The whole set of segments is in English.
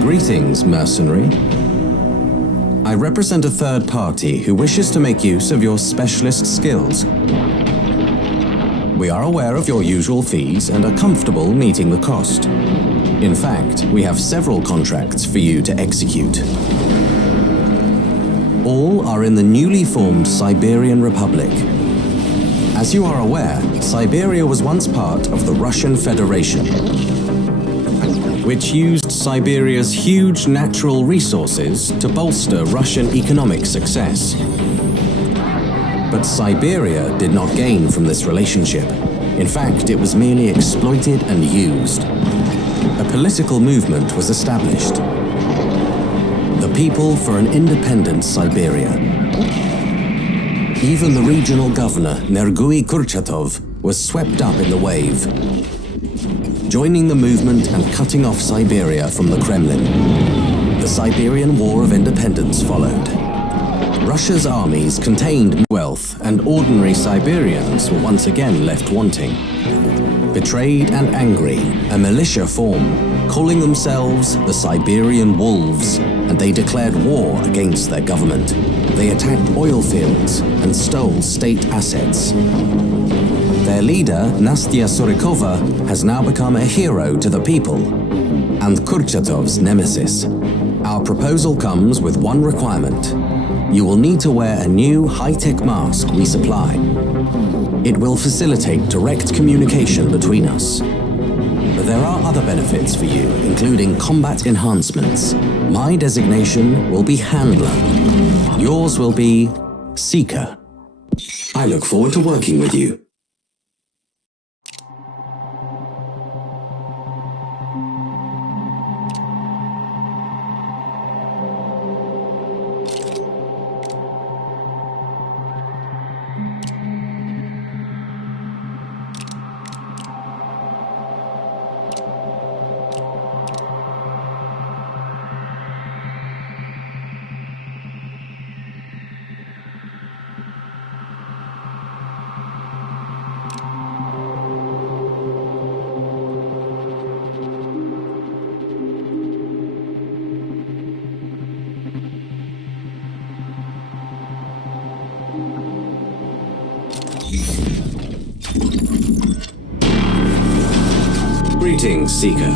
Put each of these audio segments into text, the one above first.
Greetings, mercenary. I represent a third party who wishes to make use of your specialist skills. We are aware of your usual fees and are comfortable meeting the cost. In fact, we have several contracts for you to execute. All are in the newly formed Siberian Republic. As you are aware, Siberia was once part of the Russian Federation, which used Siberia's huge natural resources to bolster Russian economic success. But Siberia did not gain from this relationship. In fact, it was merely exploited and used. A political movement was established. The People for an Independent Siberia. Even the regional governor, Nergui Kurchatov, was swept up in the wave, joining the movement and cutting off Siberia from the Kremlin. The Siberian War of Independence followed. Russia's armies contained wealth, and ordinary Siberians were once again left wanting. Betrayed and angry, a militia formed, calling themselves the Siberian Wolves, and they declared war against their government. They attacked oil fields and stole state assets. Their leader, Nastya Surikova, has now become a hero to the people and Kurchatov's nemesis. Our proposal comes with one requirement. You will need to wear a new high-tech mask we supply. It will facilitate direct communication between us. But there are other benefits for you, including combat enhancements. My designation will be Handler. Yours will be Seeker. I look forward to working with you. Greetings, Seeker.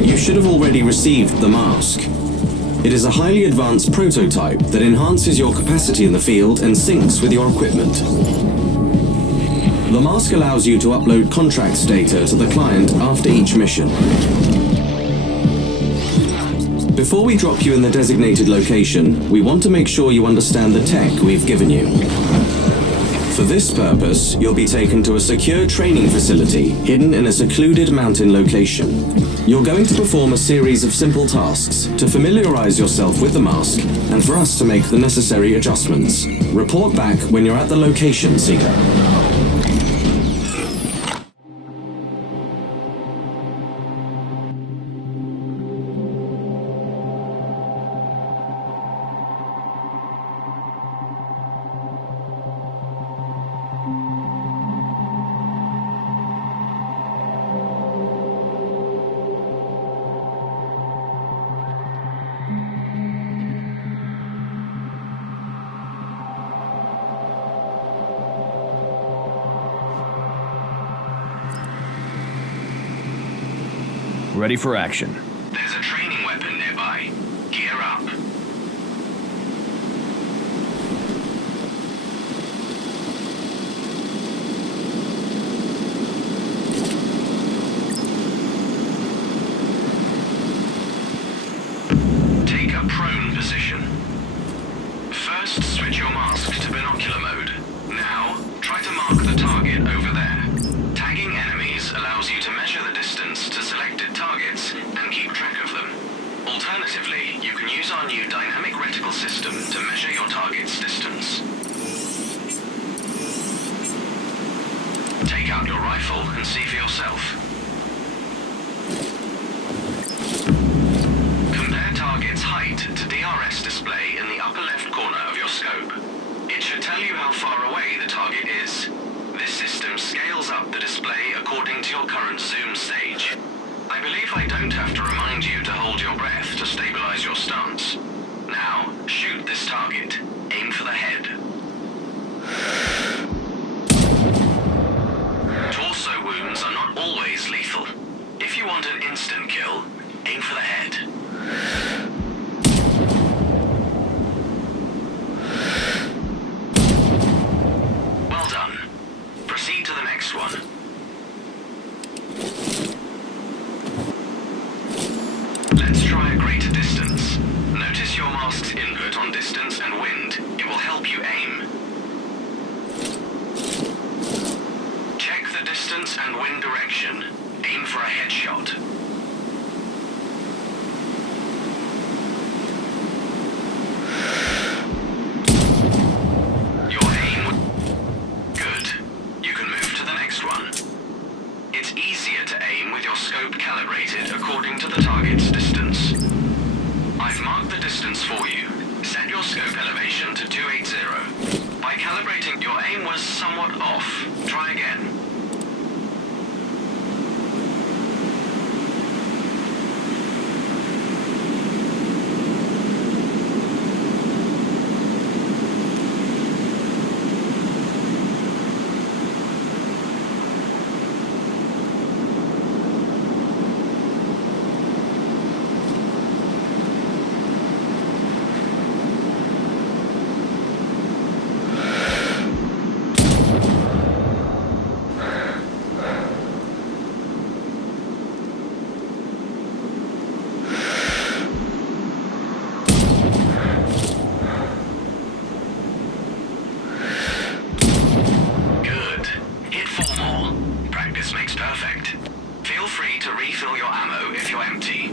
You should have already received the mask. It is a highly advanced prototype that enhances your capacity in the field and syncs with your equipment. The mask allows you to upload contracts data to the client after each mission. Before we drop you in the designated location, we want to make sure you understand the tech we've given you. For this purpose, you'll be taken to a secure training facility hidden in a secluded mountain location. You're going to perform a series of simple tasks to familiarize yourself with the mask and for us to make the necessary adjustments. Report back when you're at the location, Seeker. Ready for action. There's a training weapon nearby. Gear up. Take a prone position. First, switch your mask to binocular mode. Now, try to mark the target over there. Tagging enemies allows you to measure the distance to selected targets and keep track of them. Alternatively, you can use our new dynamic reticle system to measure your target's distance. Take out your rifle and see for yourself. Compare target's height to DRS display in the upper left corner of your scope. It should tell you how far away the target is. This system scales up the display according to your current aim was somewhat off. Try again. Refill your ammo if you're empty.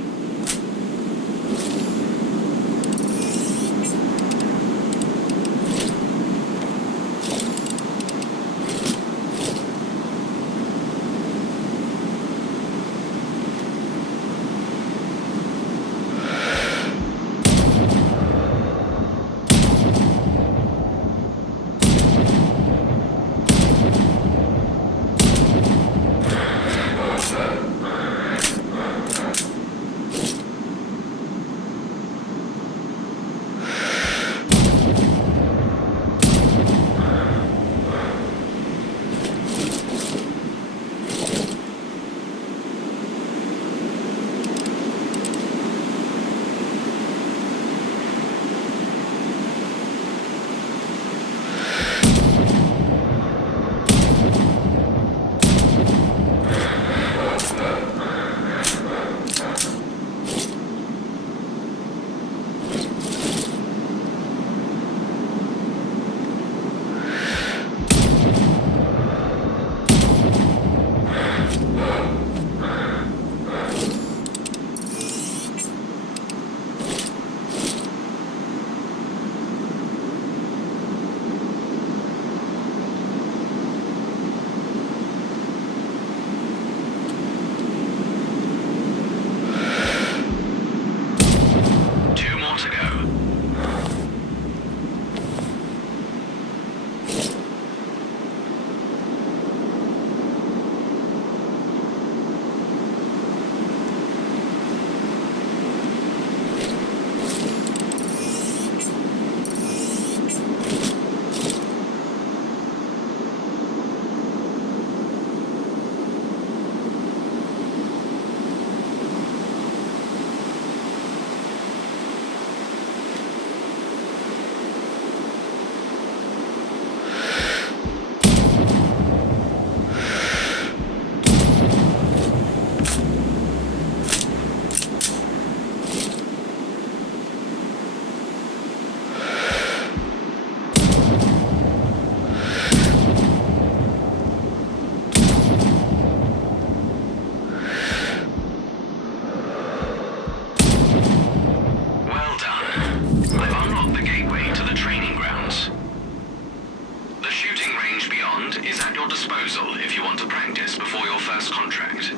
If you want to practice before your first contract.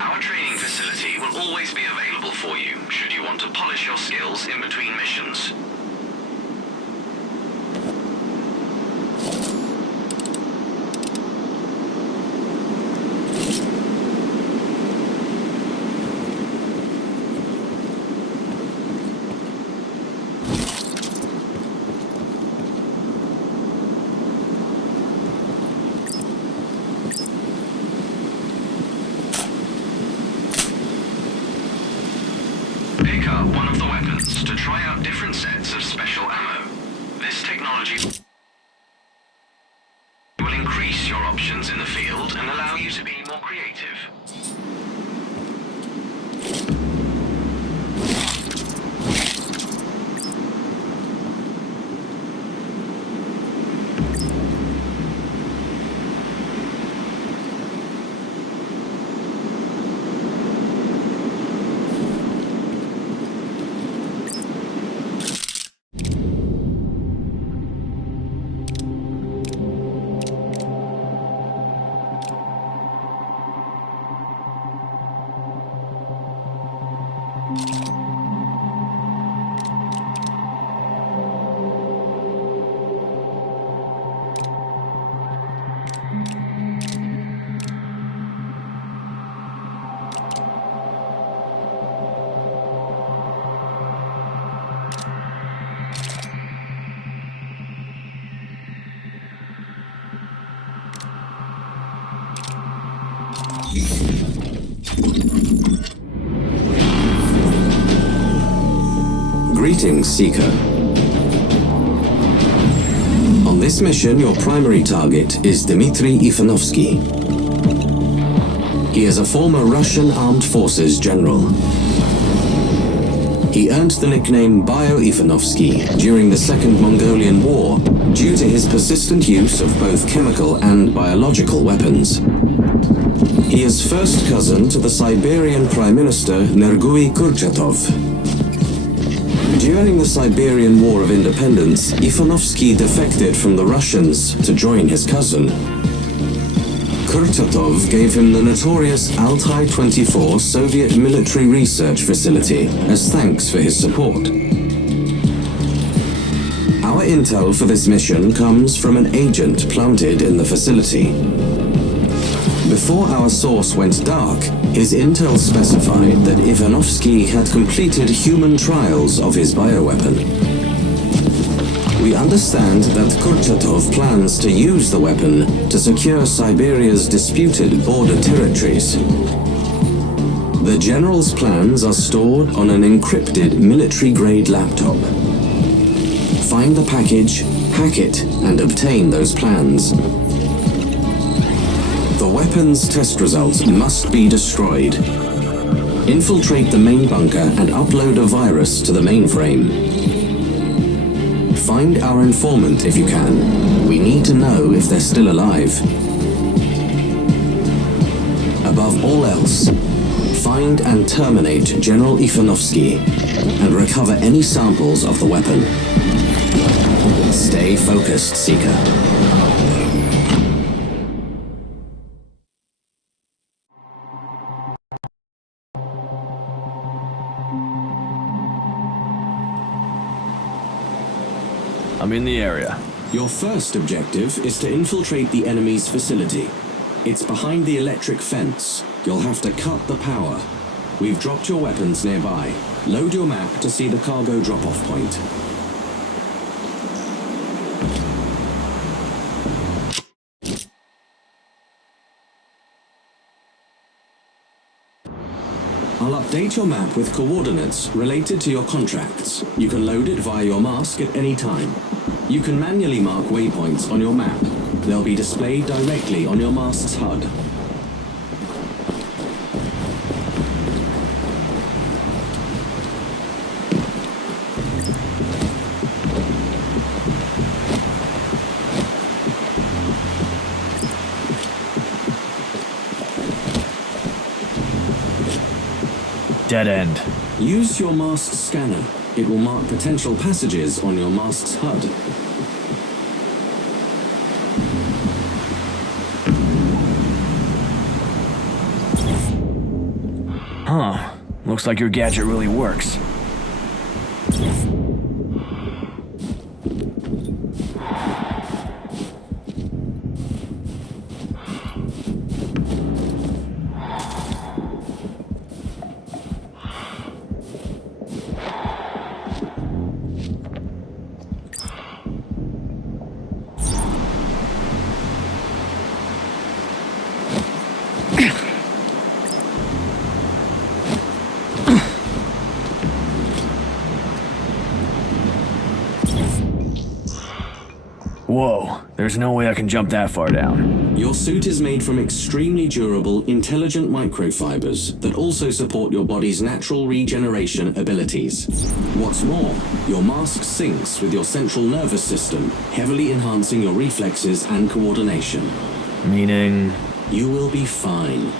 Our training facility will always be available for you should you want to polish your skills in between missions. Pick up one of the weapons to try out different sets of special ammo. This technology will increase your options in the field and allow you to be more creative. Greetings, Seeker. On this mission, your primary target is Dmitry Ivanovsky. He is a former Russian Armed Forces general. He earned the nickname Bio-Ivanovsky during the Second Mongolian War due to his persistent use of both chemical and biological weapons. He is first cousin to the Siberian Prime Minister Nergui Kurchatov. During the Siberian War of Independence, Ivanovsky defected from the Russians to join his cousin. Kurchatov gave him the notorious Altai-24 Soviet military research facility as thanks for his support. Our intel for this mission comes from an agent planted in the facility. Before our source went dark, his intel specified that Ivanovsky had completed human trials of his bioweapon. We understand that Kurchatov plans to use the weapon to secure Siberia's disputed border territories. The general's plans are stored on an encrypted military-grade laptop. Find the package, hack it, and obtain those plans. The weapon's test results must be destroyed. Infiltrate the main bunker and upload a virus to the mainframe. Find our informant if you can. We need to know if they're still alive. Above all else, find and terminate General Ivanovsky and recover any samples of the weapon. Stay focused, Seeker. I'm in the area. Your first objective is to infiltrate the enemy's facility. It's behind the electric fence. You'll have to cut the power. We've dropped your weapons nearby. Load your map to see the cargo drop-off point. I'll update your map with coordinates related to your contracts. You can load it via your mask at any time. You can manually mark waypoints on your map. They'll be displayed directly on your mask's HUD. Dead end. Use your mask scanner. It will mark potential passages on your mask's HUD. Huh. Looks like your gadget really works. Whoa, there's no way I can jump that far down. Your suit is made from extremely durable, intelligent microfibers that also support your body's natural regeneration abilities. What's more, your mask syncs with your central nervous system, heavily enhancing your reflexes and coordination. Meaning? You will be fine.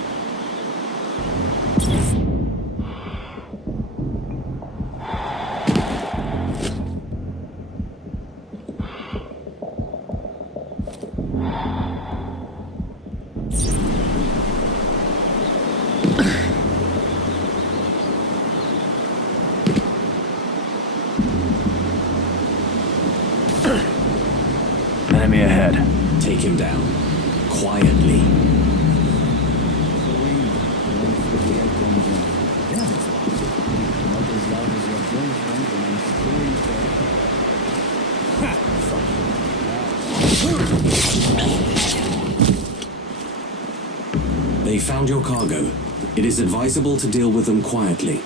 Enemy ahead. Take him down. Quietly. They found your cargo. It is advisable to deal with them quietly.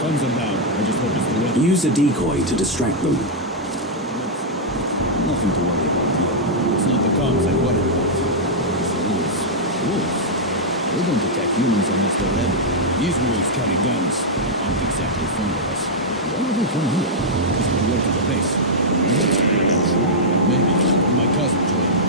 Guns are down. I just hope it's the weather. Use a decoy to distract them. Nothing to worry about here. It's not the comms I worry about. It's the wolves. Wolves? They don't attack humans unless they're ready. These wolves carry guns and aren't exactly fond of us. Why would they come here? Because we work at the base. Maybe. My cousin joined.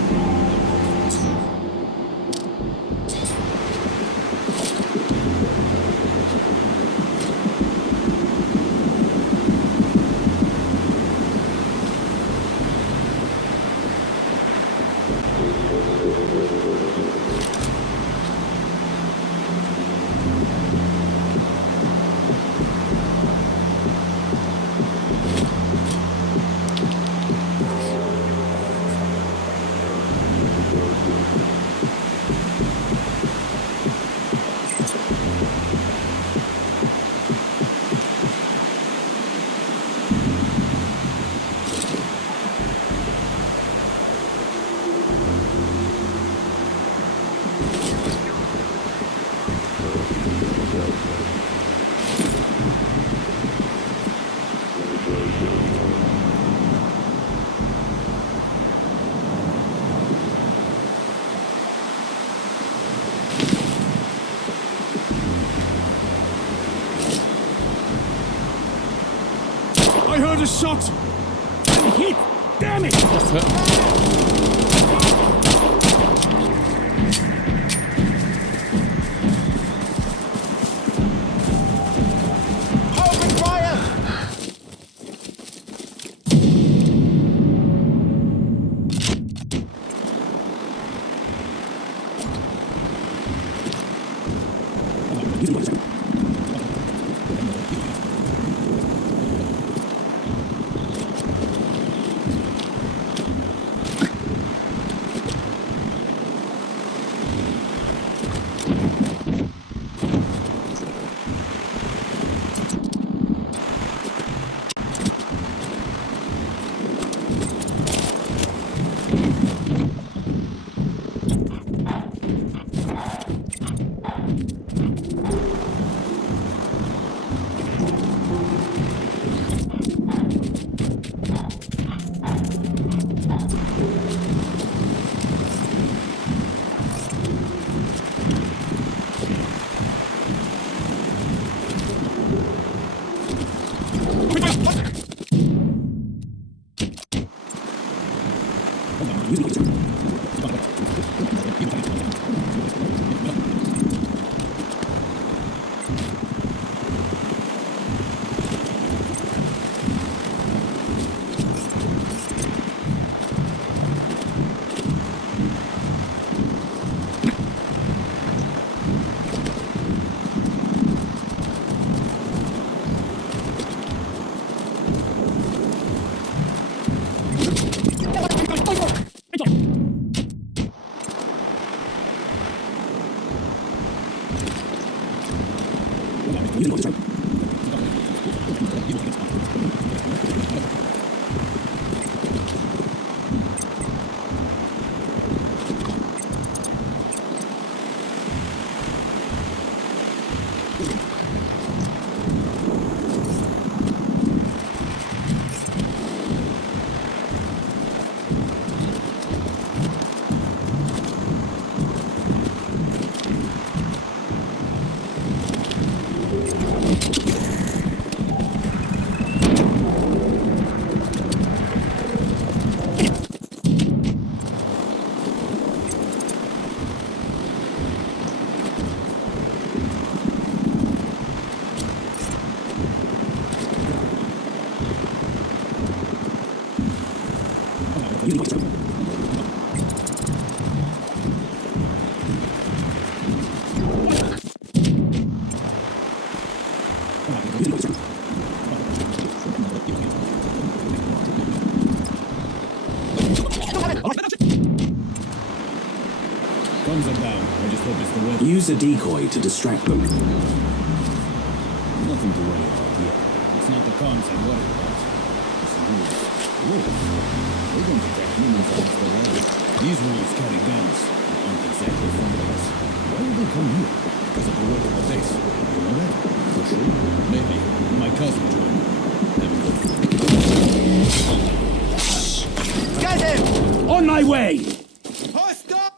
I heard a shot! I'm hit! Damn it! Open fire! Guns are down. I just hope it's the weather. Use a decoy to distract them. Nothing to worry about here. It's not the comms I worry about. It's the wolves. Wolves? They don't attack humans unless they're ready. These wolves carry guns and aren't exactly fond of us. Why would they come here? Because of the work of the base. You know that? For sure? Maybe. My cousin joined. Haven't heard from him. Get him! On my way! Hostile!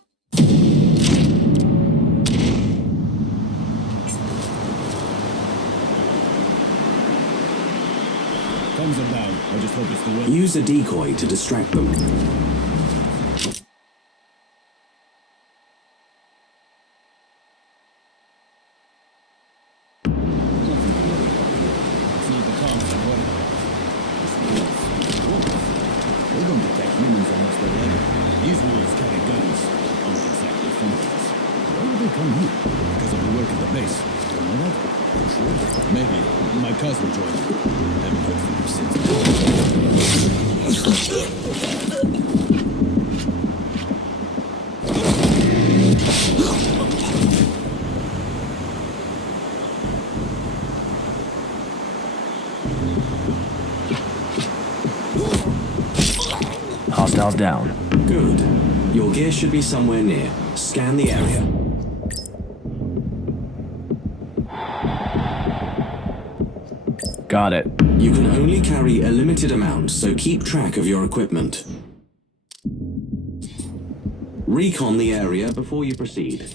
Guns are down. I just hope it's the weather. Use a decoy to distract them. It's not the comms I worry about. It's the wolves. Wolves? They don't attack humans unless they're ready. These wolves carry guns and aren't exactly fond of us. Why would they come here? Because of the work at the base. You know that? For sure? Maybe. My cousin joined. Haven't heard from him since. Hostiles down. Good. Your gear should be somewhere near. Scan the area. Got it. You can only carry a limited amount, so keep track of your equipment. Recon the area before you proceed.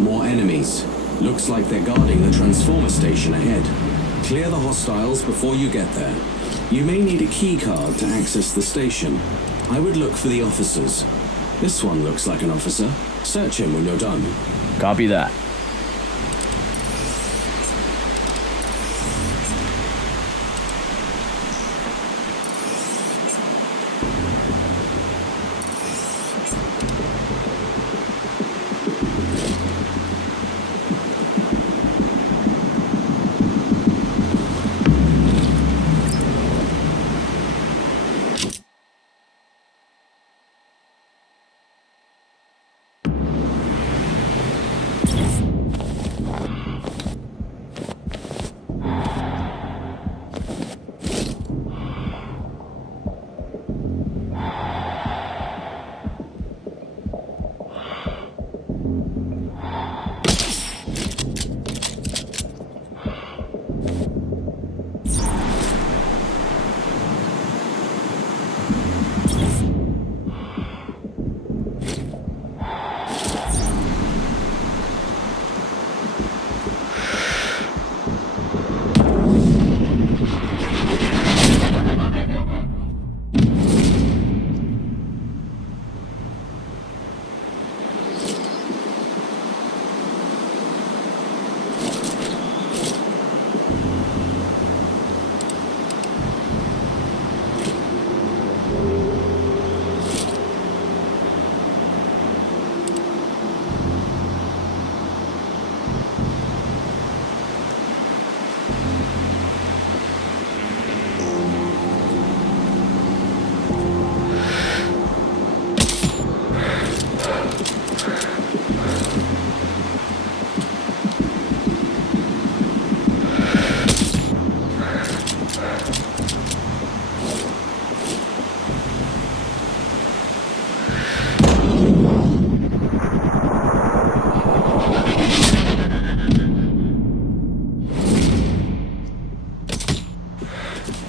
More enemies. Looks like they're guarding the transformer station ahead. Clear the hostiles before you get there. You may need a key card to access the station. I would look for the officers. This one looks like an officer. Search him when you're done. Copy that.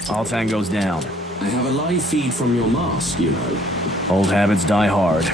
All tangos down. I have a live feed from your mask, you know. Old habits die hard.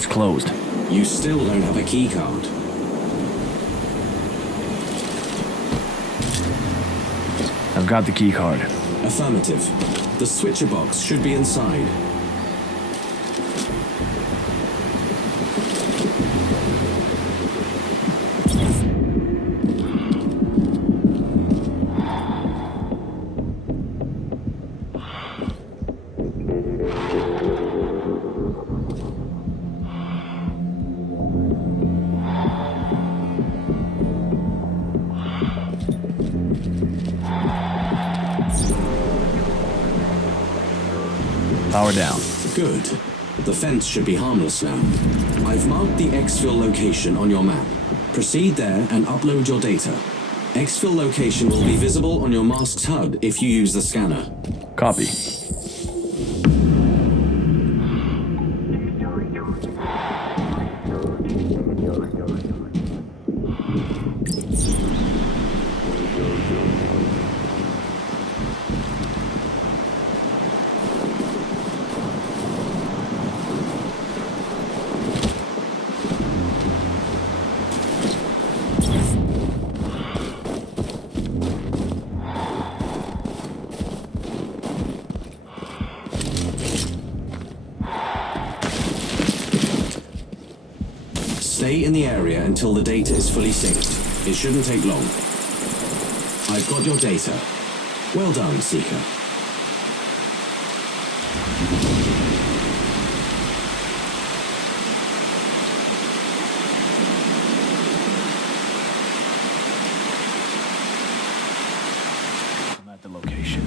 It's closed. You still don't have a key card. I've got the key card. Affirmative. The switcher box should be inside. Power down. Good. The fence should be harmless now. I've marked the exfil location on your map. Proceed there and upload your data. Exfil location will be visible on your mask's HUD if you use the scanner. Copy. Stay in the area until the data is fully synced. It shouldn't take long. I've got your data. Well done, Seeker. I'm at the location.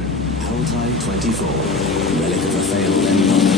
Altai 24, relic of a failed empire.